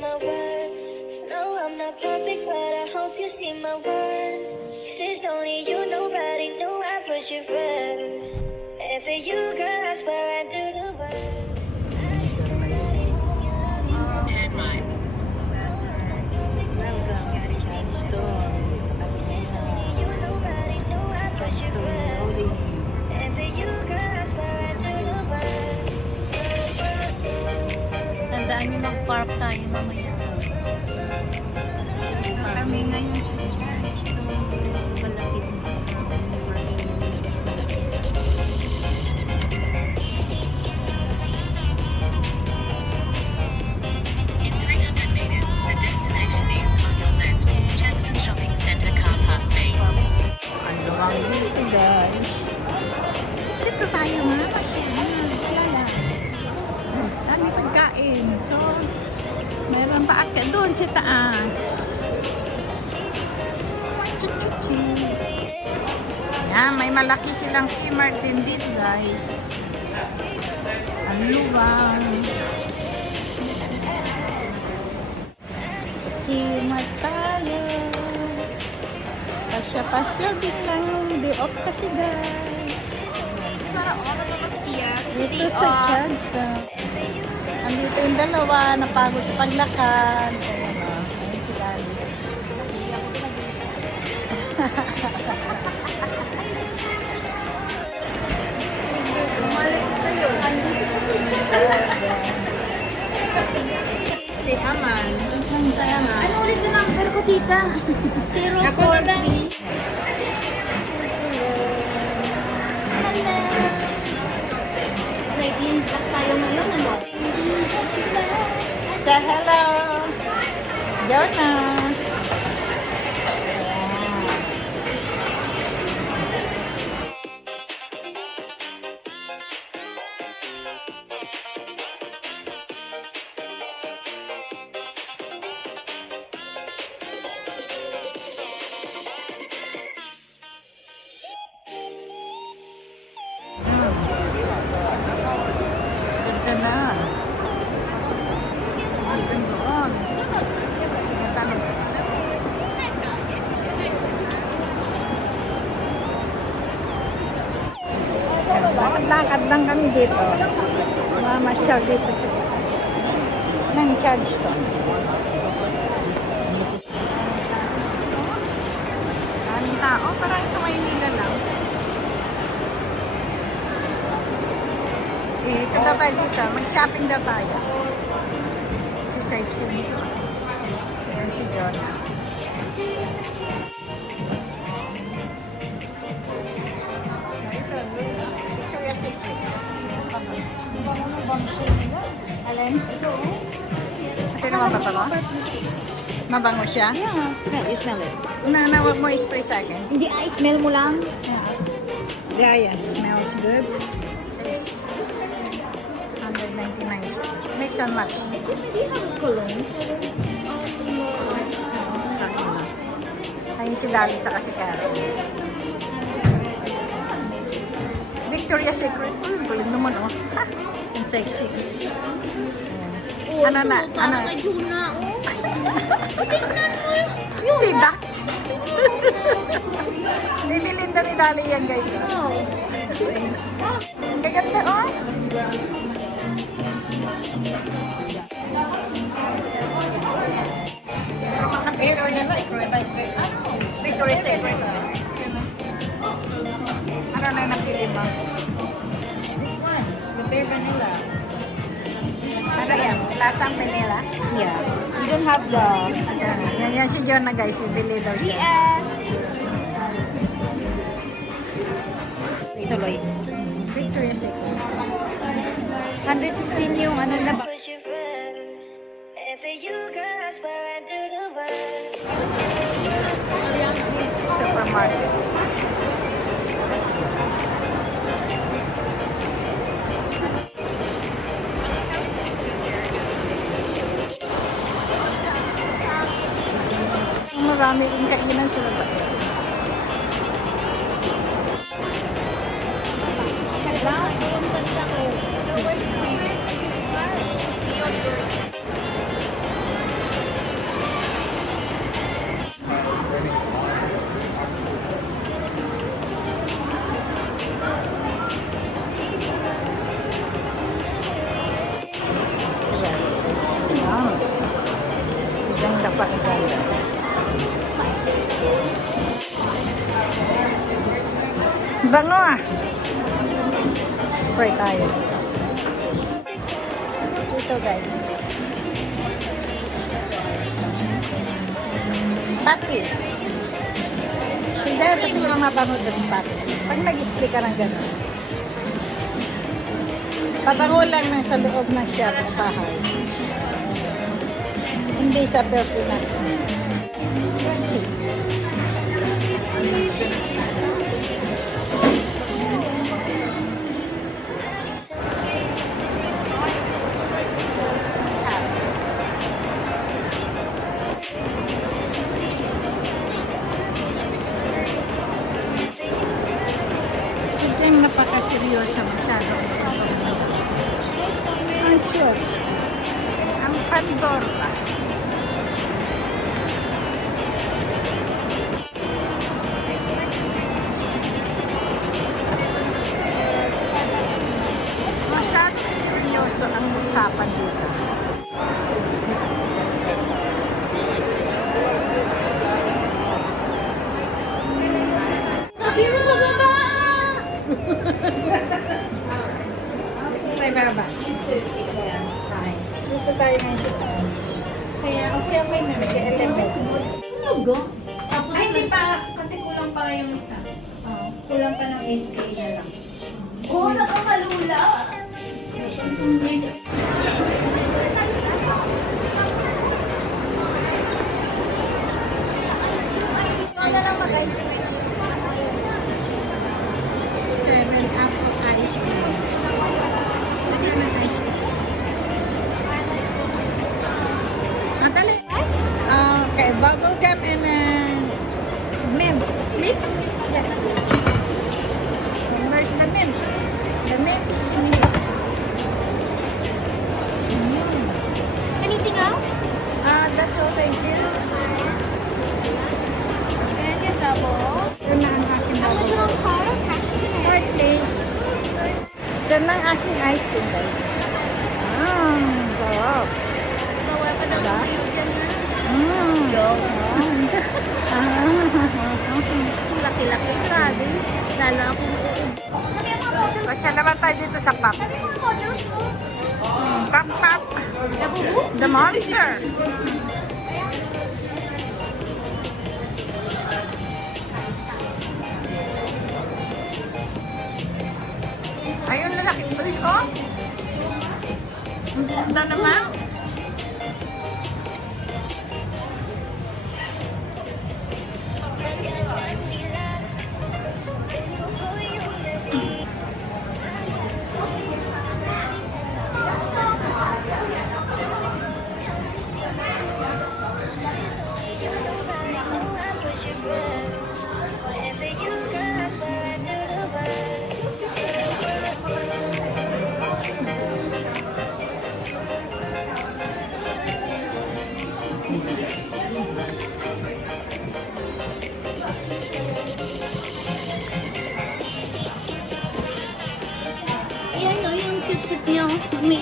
my worth. No, I'm not perfect, but I hope you see my worth. 'Cause it's only you, nobody knew I put you first. And for you, girl, I swear I do the work. Turn right. Welcome, Johnstone. Johnstone Rolling. And for you, girl, I swear I do the work. Tandaan niyo mag-park tayo mamaya. Kami ngayon sa Johnstone. Malapit na sa parking niya. Mas malapit. In 300 meters, the destination is on your left. Chadston Shopping Centre Car Park B. Ano ang dito, guys? Dito tayo nga kasi. Lala. Dami pagkain. So, meron pa akyat doon sa taas. Chuchuchi. Yan, may malaki silang Kmart din dito, guys. Ang luwang. Kmart tayo. Pasya-pasya din lang. Day off kasi, guys. Dito sa Johnstone. Andito yung dalawa, napagod sa paglakad. Ayan o, ayun si Daddy. Si Aman. Ano ulit yung number ko, tita? 043. Nag-i-insta tayo ngayon, ano? Say hello. Jonah. Ganda na. Hanggang doon. Ganda na, guys. Lakad-lakad lang kami dito. Mamasyal dito sa labas ng Johnstone. Maraming tao, parang sa Maynila lang. Eh, kanta tayo dito. Mag-shopping daw tayo. Si Saipsin. Ayan si Jonah. Ito, Victoria's Secret. Alin? Kasi naman ba ba? Mabango siya? Yeah, you smell it. Huwag mo i-spray sa akin. Hindi, smell mo lang. Yeah, smells good. It's 199. Mix and match. Sis, do you have a cologne? Ayun si Dali sa kasi Karen. Victoria's Secret. Uy, ang galing naman oh. Ha? Ang sexy. Ayan. Ano na? Ano? Parang kay Juna, oh. Tingnan mo. Diba? Linilinda ni Dali yan, guys. Oh. Ang gaganda oh. Victoria's Secret. Victoria's Secret. Ano na napili mo? This one, the bare vanilla. Ano yan? Lasang vanilla? Yeah. You don't have the Yan si John na guys. Bibili daw siya. GS. Tuloy. Victoria's Secret. 115 yung ano na ba? Push you first. And for you, girl, I swear I do the work. Supermarket. Marami rin kainan sa labas. Bango ah. Spray tayo. Ito guys. Papi. Hindi, ito siguro mabango ito si Papi. Pag nag-spray ka ng gano'n. Pabango lang ng sa loob ng shop ng bahay. Hindi sa perfume natin. Sadyang napakaseryoso masyado. Ang shorts. Ang Pandora. Masyado seryoso ang usapan dito. Sabi mo bababa! Ay, baba. Dito tayo ng shoes. Kaya okay na nag-element. Ay, hindi pa. Kasi kulang pa yung isa. Kulang pa ng 8K na lang. Oo, nakakalula. Wala lang mag-ice. 7 apple ice cream. Lagyan naman ice cream. Madali. Okay, bubble gum and mint. Mint? Yes. Where's the mint? The mint is mint. Anything else? That's all, thank you. Yes, yung double. Ito na ang aking Ang bubble masarap gum. card. Third place. Ito na ang aking ice cream, guys. Sarap. Bawal pa daw Diba? yung yan na. Joke. Laki-laki. Grabe. Lalo akong Kami ang mga models. Pasya naman tayo dito sa pop. Kami ang mga models. Pop, pop. Nabubu. The monster. Ayun, lalaki. Uy, oh. Ang ganda naman. Whatever you got, that's where I do the Ayan o, yung cute-cute niyo. May